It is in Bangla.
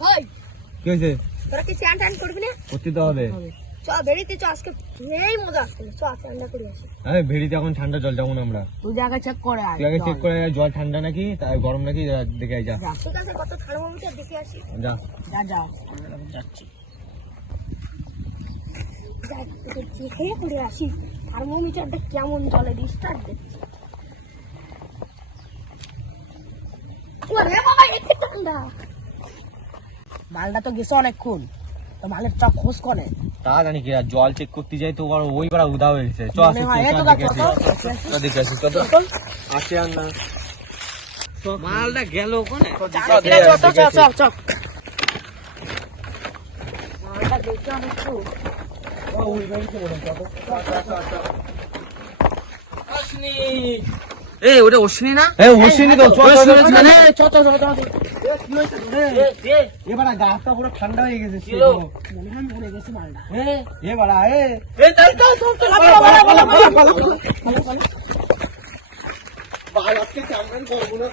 হয় কি হয়েছে? তোরা কি স্নান টান করবি না? করতে তো হবে। চ বেরিতে চ আজকে এই মজা আসছে। চ ঠান্ডা করে আসি। আরে ভেড়িতে এখন ঠান্ডা জল যাব না আমরা। তুই জায়গা চেক করে আয় তুই চেক করে আয়, জল ঠান্ডা নাকি? তাই গরম নাকি? দেখে আয়, যা। ঠিক আছে কত থার্মোমিটার দেখে আসি। যা। যা যা যাচ্ছি। দেখে করে আসি। থার্মোমিটারটা কেমন চলে ডিস্টার্ব দিচ্ছে ওরে বাবা এত ঠান্ডা? মালটা তো গেছে অনেকক্ষণ। তো মালের চক খোঁজ করে। তা জানি কি জল চেক করতে যাই তো আর ওই পাড়া উদা হয়ে গেছে চ মনে আসি, হয় চ, এই তো চ, গাছ দেখে আসি। চ, দেখে আসি, চ, চ। আসে আর না মালটা গেল ওখানে? চক চক চক চক মালটা দেখে অনেকক্ষণ এ ওটা অশ্বিনী না এ অশ্বিনী তো এবার গাছটা পুরো ঠান্ডা হয়ে গেছে মনে হয় এবার এ আজকে চামড়ান করব না